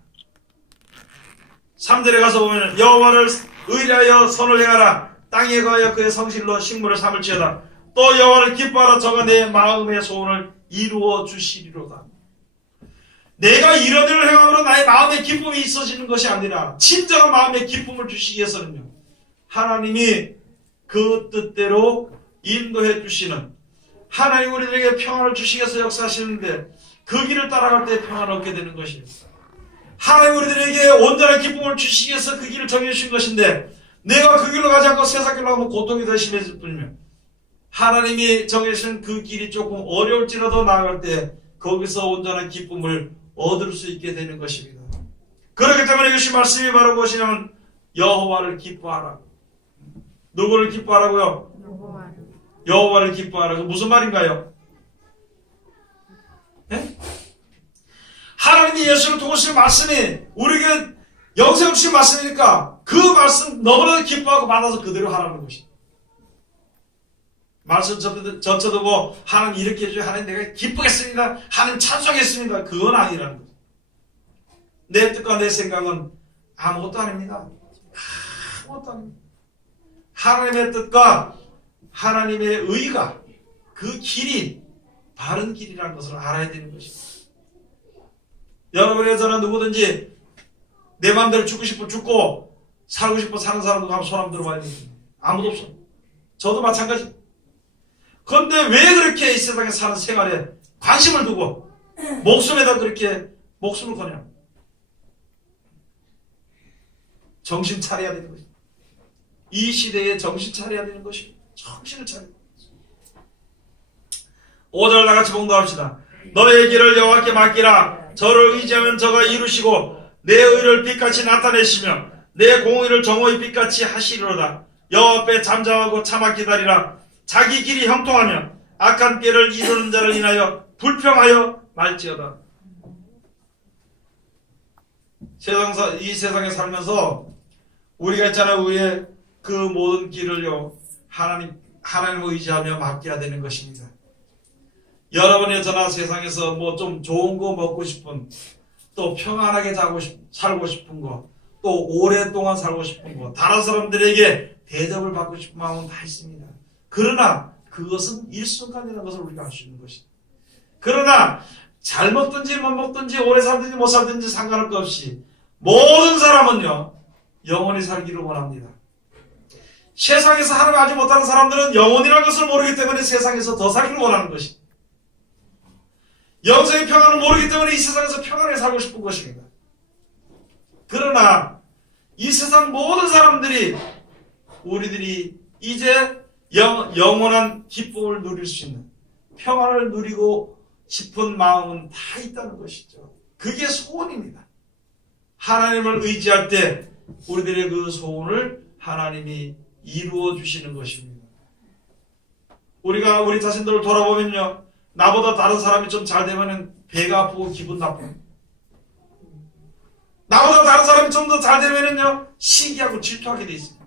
3절에 가서 보면 여호와를 의뢰하여 선을 행하라. 땅에 거하여 그의 성실로 식물을 삼을지어다. 또 여호와를 기뻐하라. 저가 내 마음의 소원을 이루어 주시리로다. 내가 이런 일을 행함으로 나의 마음의 기쁨이 있어지는 것이 아니라 진정한 마음의 기쁨을 주시기 위해서는요, 하나님이 그 뜻대로 인도해 주시는, 하나님 우리들에게 평안을 주시기 위해서 역사하시는데 그 길을 따라갈 때 평안을 얻게 되는 것이에요. 하나님 우리들에게 온전한 기쁨을 주시기 위해서 그 길을 정해주신 것인데 내가 그 길로 가지 않고 세상 길로 가면 고통이 더 심해질 뿐이며, 하나님이 정해주신 그 길이 조금 어려울지라도 나아갈 때 거기서 온전한 기쁨을 얻을 수 있게 되는 것입니다. 그렇기 때문에 예수 말씀이 바로 무엇이냐면 여호와를 기뻐하라. 누구를 기뻐하라고요? 여호와를 기뻐하라. 무슨 말인가요? 네? 하나님이 예수를 통하신 말씀이 우리에게 영생 주신 말씀이니까 그 말씀 너무나도 기뻐하고 받아서 그대로 하라는 것입니다. 말씀 젖혀두고 하나님 이렇게 해줘요, 하나님 내가 기쁘겠습니다, 하나님 찬송했습니다, 그건 아니라는 거죠. 내 뜻과 내 생각은 아무것도 아닙니다. 아무것도 아닙니다. 하나님의 뜻과 하나님의 의가, 그 길이 바른 길이라는 것을 알아야 되는 것입니다. 여러분의 저는 누구든지 내 마음대로 죽고 싶으면 죽고 살고 싶으면 사는 사람도 가면 손 한번 들어봐야 됩니다. 아무도 없어. 저도 마찬가지. 그런데 왜 그렇게 이 세상에 사는 생활에 관심을 두고 목숨에다 그렇게 목숨을 거냐? 정신 차려야 되는 것입니다. 이 시대에 정신 차려야 되는 것입니다. 정신을 차려야 되는 것입니다. 5절 나같이 봉독합시다. 너의 길을 여호와께 맡기라. 저를 의지하면 저가 이루시고 내 의를 빛같이 나타내시며 내 공의를 정오의 빛같이 하시리로다. 여호와 앞에 잠잠하고 참아 기다리라. 자기 길이 형통하며 악한 꾀를 이루는 자를 인하여 불평하여 말지어다. 이 세상에 살면서 우리가 있잖아요, 우리의 그 모든 길을요, 하나님을 의지하며 맡겨야 되는 것입니다. 여러분의 저나 세상에서 뭐 좀 좋은 거 먹고 싶은, 또 평안하게 살고 싶은 거, 또 오랫동안 살고 싶은 거, 다른 사람들에게 대접을 받고 싶은 마음은 다 있습니다. 그러나 그것은 일순간이라는 것을 우리가 알 수 있는 것입니다. 그러나 잘 먹든지 못 먹든지 오래 살든지 못 살든지 상관할 것 없이 모든 사람은요, 영원히 살기를 원합니다. 세상에서 하나님을 알지 못하는 사람들은 영원이라는 것을 모르기 때문에 세상에서 더 살기를 원하는 것입니다. 영생의 평안을 모르기 때문에 이 세상에서 평안하게 살고 싶은 것입니다. 그러나 이 세상 모든 사람들이, 우리들이 이제 영원한 기쁨을 누릴 수 있는, 평안을 누리고 싶은 마음은 다 있다는 것이죠. 그게 소원입니다. 하나님을 의지할 때 우리들의 그 소원을 하나님이 이루어 주시는 것입니다. 우리가 우리 자신들을 돌아보면요, 나보다 다른 사람이 좀 잘 되면 배가 아프고 기분 나쁘고, 나보다 다른 사람이 좀 더 잘 되면요 시기하고 질투하게 돼 있습니다.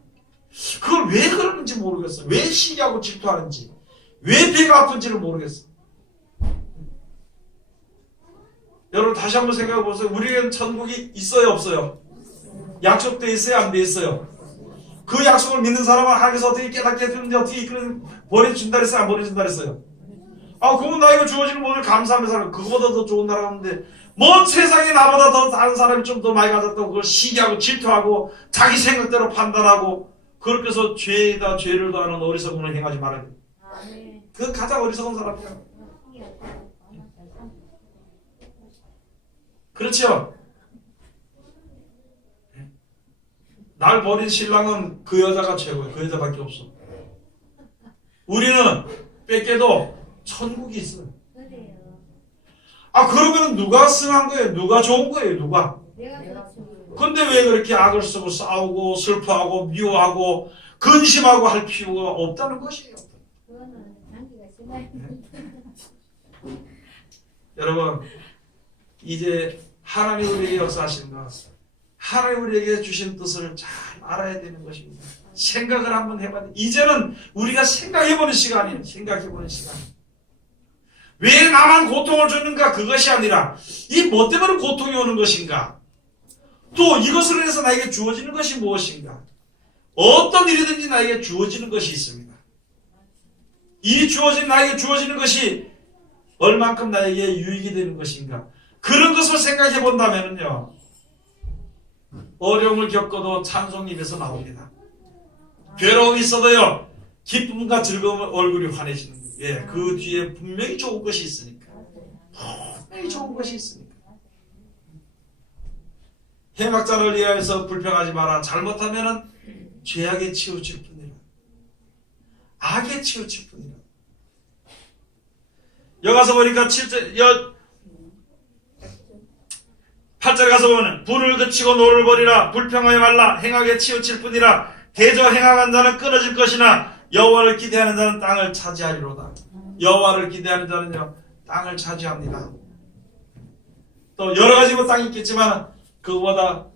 그걸 왜 그러는지 모르겠어요. 왜 시기하고 질투하는지, 왜 배가 아픈지를 모르겠어요. 여러분 다시 한번 생각해 보세요. 우리에게는 천국이 있어요, 없어요? 약속돼 있어요, 안 돼 있어요? 그 약속을 믿는 사람은 하나님께서 어떻게 깨닫게 해주는데 어떻게 보내준다 그랬어요, 안 보내준다 그랬어요? 그건 나에게 주어지는 모든 감사하면서 살고, 그거보다 더 좋은 나라인데 뭔 세상에 나보다 더 다른 사람이 좀 더 많이 가졌다고 그걸 시기하고 질투하고 자기 생각대로 판단하고, 그렇게 해서 죄에다 죄를 더하는 어리석음을 행하지 말아야 돼요. 그건 가장 어리석은 사람이야. 그렇죠? 날 버린 신랑은 그 여자가 최고야. 그 여자밖에 없어. 우리는 뺏겨도 천국이 있어요. 그러면 누가 승한 거예요? 누가 좋은 거예요? 누가? 근데 왜 그렇게 악을 쓰고 싸우고 슬퍼하고 미워하고 근심하고 할 필요가 없다는 것이에요. 여러분, 이제 하나님 우리에게 역사하시는 것, 하나님 우리에게 주신 뜻을 잘 알아야 되는 것입니다. 생각을 한번 해봐야 돼. 이제는 우리가 생각해보는 시간이에요. 생각해보는 시간. 왜 나만 고통을 주는가? 그것이 아니라 이 뭐 때문에 고통이 오는 것인가? 또 이것으로 인해서 나에게 주어지는 것이 무엇인가? 어떤 일이든지 나에게 주어지는 것이 있습니다. 이 나에게 주어지는 것이 얼만큼 나에게 유익이 되는 것인가? 그런 것을 생각해 본다면요, 어려움을 겪어도 찬송이 입에서 나옵니다. 괴로움이 있어도요, 기쁨과 즐거움을 얼굴이 환해지는 거예요. 예, 그 뒤에 분명히 좋은 것이 있으니까. 분명히 좋은 것이 있으니까. 해막자를 위하여서 불평하지 마라. 잘못하면은 죄악에 치우칠 뿐이라. 악에 치우칠 뿐이라. 여기 가서 보니까 8절에 가서 보면 불을 그치고 노를 버리라. 불평하지 말라. 행악에 치우칠 뿐이라. 대저 행악한 자는 끊어질 것이나 여호와를 기대하는 자는 땅을 차지하리로다. 여호와를 기대하는 자는요, 땅을 차지합니다. 또 여러 가지 땅이 있겠지만 그거보다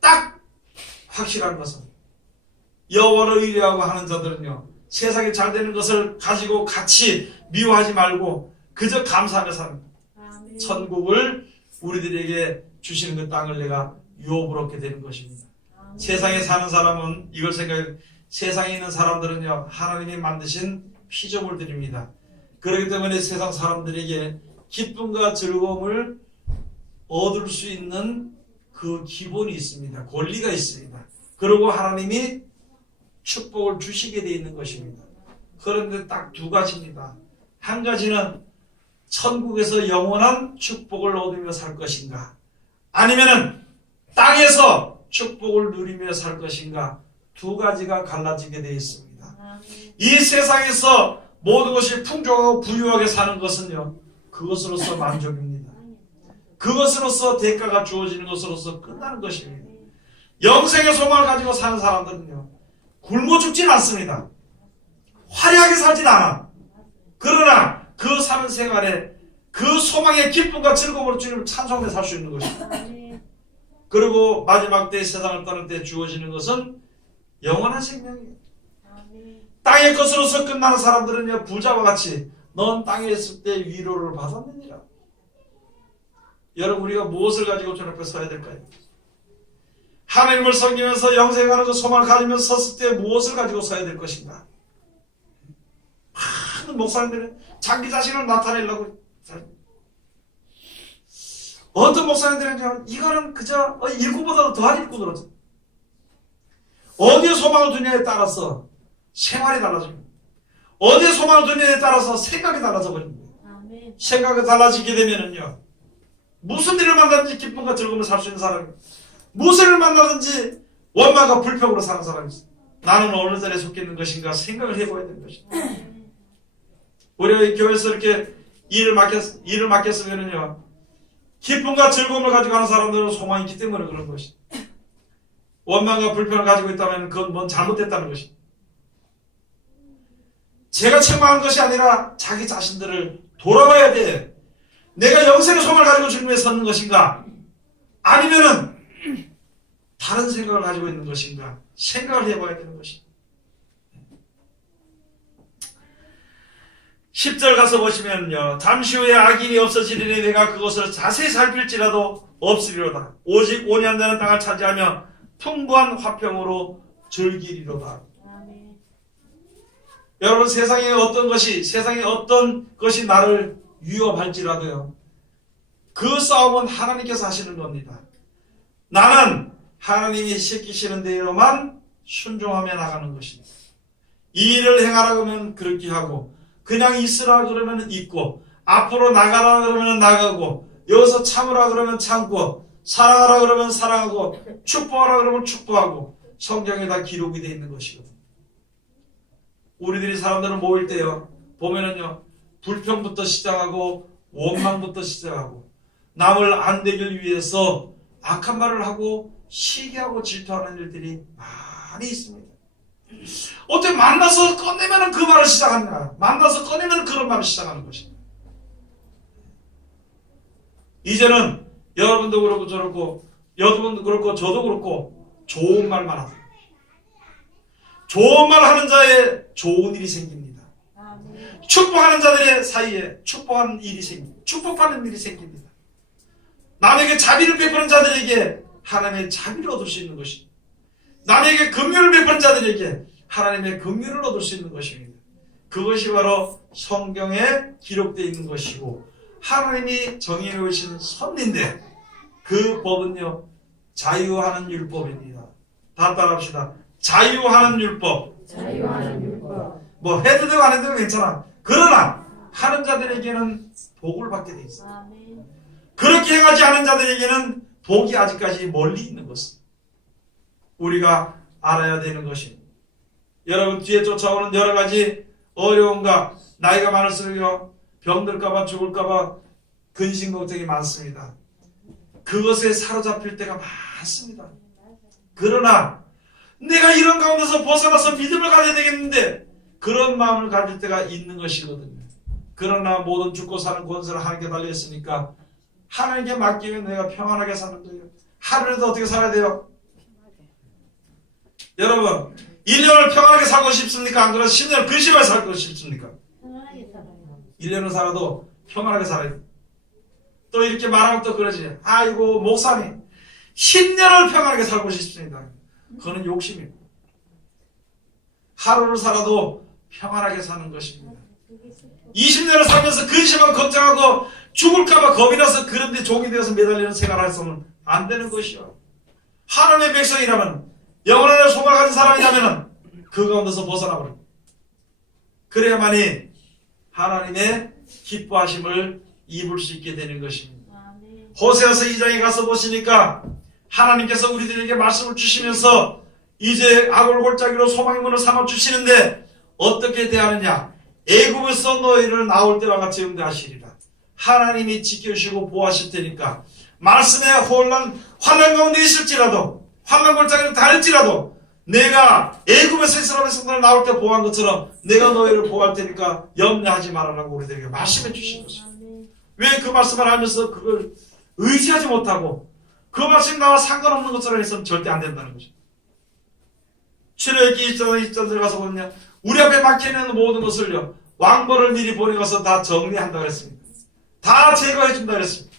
딱 확실한 것은 여호와를 의뢰하고 하는 자들은요, 세상에 잘 되는 것을 가지고 같이 미워하지 말고 그저 감사하며 사는 천국을 우리들에게 주시는 그 땅을 내가 유업으로 얻게 되는 것입니다. 세상에 사는 사람은 이걸 생각해, 세상에 있는 사람들은요, 하나님이 만드신 피조물들입니다. 그렇기 때문에 세상 사람들에게 기쁨과 즐거움을 얻을 수 있는 그 기본이 있습니다. 권리가 있습니다. 그리고 하나님이 축복을 주시게 되어 있는 것입니다. 그런데 딱 두 가지입니다. 한 가지는 천국에서 영원한 축복을 얻으며 살 것인가, 아니면은 땅에서 축복을 누리며 살 것인가, 두 가지가 갈라지게 되어 있습니다. 이 세상에서 모든 것이 풍족하고 부유하게 사는 것은요, 그것으로서 만족입니다. 그것으로서 대가가 주어지는 것으로서 끝나는 것입니다. 영생의 소망을 가지고 사는 사람들은요, 굶어 죽진 않습니다. 화려하게 살진 않아. 그러나 그 사는 생활에 그 소망의 기쁨과 즐거움으로 주님을 찬송하며 살 수 있는 것입니다. 그리고 마지막 때 세상을 떠날 때 주어지는 것은 영원한 생명이에요. 땅의 것으로서 끝나는 사람들은요, 부자와 같이 넌 땅에 있을 때 위로를 받았느니라. 여러분, 우리가 무엇을 가지고 주님 앞에 서야 될까요? 하나님을 섬기면서 영생하는 그 소망을 가지면서 섰을 때 무엇을 가지고 서야 될 것인가? 많은 목사님들은 자기 자신을 나타내려고 어떤 목사님들은요, 이거는 그저 일꾼보다도 더한 일꾼으로 어디에 소망을 두냐에 따라서 생활이 달라집니다. 어디에 소망을 두냐에 따라서 생각이 달라져 버립니다. 생각이 달라지게 되면은요, 무슨 일을 만나든지 기쁨과 즐거움을 살 수 있는 사람이, 무슨 일을 만나든지 원망과 불평으로 사는 사람이 있어요. 나는 어느 자리에 속해 있는 것인가 생각을 해봐야 되는 것입니다. 우리가 교회에서 이렇게 일을 맡겼으면은요, 기쁨과 즐거움을 가지고 하는 사람들은 소망이 있기 때문에 그런 것이. 원망과 불평을 가지고 있다면 그건 뭔 잘못됐다는 것이. 제가 책망한 것이 아니라 자기 자신들을 돌아봐야 돼. 내가 영생의 소망을 가지고 주님에 서는 것인가? 아니면은 다른 생각을 가지고 있는 것인가? 생각을 해봐야 되는 것이. 10절 가서 보시면요, 잠시 후에 악인이 없어지리니 내가 그것을 자세히 살필지라도 없으리로다. 오직 5년 되는 땅을 차지하며 풍부한 화평으로 즐기리로다. 여러분, 세상에 어떤 것이 나를 위협할지라도요, 그 싸움은 하나님께서 하시는 겁니다. 나는 하나님이 시키시는 대로만 순종하며 나가는 것입니다. 이 일을 행하라 그러면 그렇게 하고, 그냥 있으라 그러면 있고, 앞으로 나가라 그러면 나가고, 여기서 참으라 그러면 참고, 사랑하라 그러면 사랑하고, 축복하라 그러면 축복하고, 성경에 다 기록이 되어 있는 것이거든요. 우리들이 사람들을 모일 때요, 보면은요, 불평부터 시작하고 원망부터 시작하고 남을 안 되길 위해서 악한 말을 하고 시기하고 질투하는 일들이 많이 있습니다. 어떻게 만나서 꺼내면 그 말을 시작하느냐, 만나서 꺼내면 그런 말을 시작하는 것입니다. 이제는 여러분도 그렇고 여러분도 그렇고 저도 그렇고 좋은 말만 하세요. 좋은 말 하는 자에 좋은 일이 생깁니다. 축복하는 자들의 사이에 축복하는 일이 생깁니다. 축복받는 일이 생깁니다. 남에게 자비를 베푸는 자들에게 하나님의 자비를 얻을 수 있는 것입니다. 남에게 긍휼을 베푸는 자들에게 하나님의 긍휼을 얻을 수 있는 것입니다. 그것이 바로 성경에 기록되어 있는 것이고 하나님이 정해 놓으신 섭리인데 그 법은요 자유하는 율법입니다. 다 따라합시다. 자유하는 율법. 자유하는 율법. 뭐 해도 되고 안 해도 되고 괜찮아. 그러나 하는 자들에게는 복을 받게 돼 있어요. 아멘. 그렇게 행하지 않은 자들에게는 복이 아직까지 멀리 있는 것을 우리가 알아야 되는 것입니다. 여러분 뒤에 쫓아오는 여러 가지 어려움과 나이가 많을수록 병들까봐 죽을까봐 근심 걱정이 많습니다. 그것에 사로잡힐 때가 많습니다. 그러나 내가 이런 가운데서 벗어나서 믿음을 가져야 되겠는데 그런 마음을 가질 때가 있는 것이거든요. 그러나 모든 죽고 사는 권세를 하나님께 달려있으니까 하나님께 맡기면 내가 평안하게 사는 거예요. 하루라도 어떻게 살아야 돼요? 여러분 1년을 평안하게 살고 싶습니까? 안 그러면 10년을 근심하게 살고 싶습니까? 편안하게 살아요. 1년을 살아도 평안하게 살아야 돼. 또 이렇게 말하면 또 그러지. 아이고 목사님 10년을 평안하게 살고 싶습니다. 그거는 욕심입니다. 하루를 살아도 평안하게 사는 것입니다. 20년을 살면서 근심하고 걱정하고 죽을까봐 겁이 나서 그런데 종이 되어서 매달리는 생활을 해서는 안 되는 것이요. 하나님의 백성이라면 영원한 소망을 가진 사람이라면 그 가운데서 벗어나버려. 그래야만이 하나님의 기뻐하심을 입을 수 있게 되는 것입니다. 호세아서 2장에 가서 보시니까 하나님께서 우리들에게 말씀을 주시면서 이제 악을 골짜기로 소망의 문을 삼아 주시는데 어떻게 대하느냐? 애굽에서 너희를 나올 때와 같이 응대하시리라. 하나님이 지켜주시고 보호하실 테니까 말씀의 환난 가운데 있을지라도 환난 골짜기를 다닐지라도 내가 애굽에서 이스라엘 성도를 나올 때 보호한 것처럼 내가 너희를 보호할 테니까 염려하지 말아라고 우리들에게 말씀해 주신 것입니다. 왜 그 말씀을 하면서 그걸 의지하지 못하고 그 말씀이 나와 상관없는 것처럼 해서는 절대 안 된다는 거죠. 출애굽기 2장 들어가서 보면 우리 앞에 막혀있는 모든 것을요 왕벌을 미리 보내가서 다 정리한다고 했습니다. 다 제거해준다고 했습니다.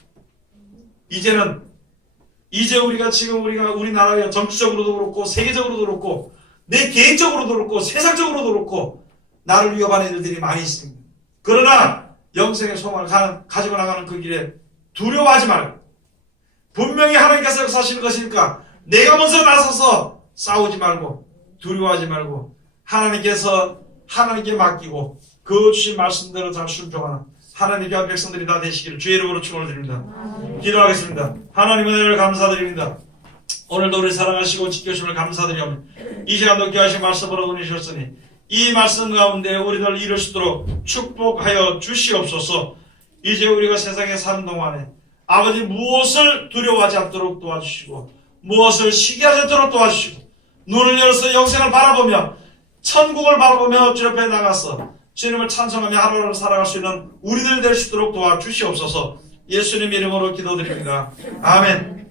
이제 우리가 지금 우리나라에 정치적으로도 그렇고 세계적으로도 그렇고 내 개인적으로도 그렇고 세상적으로도 그렇고 나를 위협하는 일들이 많이 있습니다. 그러나 영생의 소망을 가지고 나가는 그 길에 두려워하지 말고 분명히 하나님께서 역사하시는 것이니까 내가 먼저 나서서 싸우지 말고 두려워하지 말고 하나님께 맡기고 그 주신 말씀대로 잘 순종하는 하나님의 귀한 백성들이 다 되시기를 주의 이름으로 축원을 드립니다. 기도하겠습니다. 하나님의 은혜를 감사드립니다. 오늘도 우리 사랑하시고 지켜주심을 감사드리옵니다. 이 시간도 귀하신 말씀으로 은혜 주셨으니 이 말씀 가운데 우리들 이룰 수 있도록 축복하여 주시옵소서. 이제 우리가 세상에 사는 동안에 아버지 무엇을 두려워하지 않도록 도와주시고 무엇을 시기하지 않도록 도와주시고 눈을 열어서 영생을 바라보며 천국을 바라보며 주 옆에 나가서 주님을 찬송하며 하루하루 살아갈 수 있는 우리들 될 수 있도록 도와주시옵소서. 예수님 이름으로 기도드립니다. 아멘.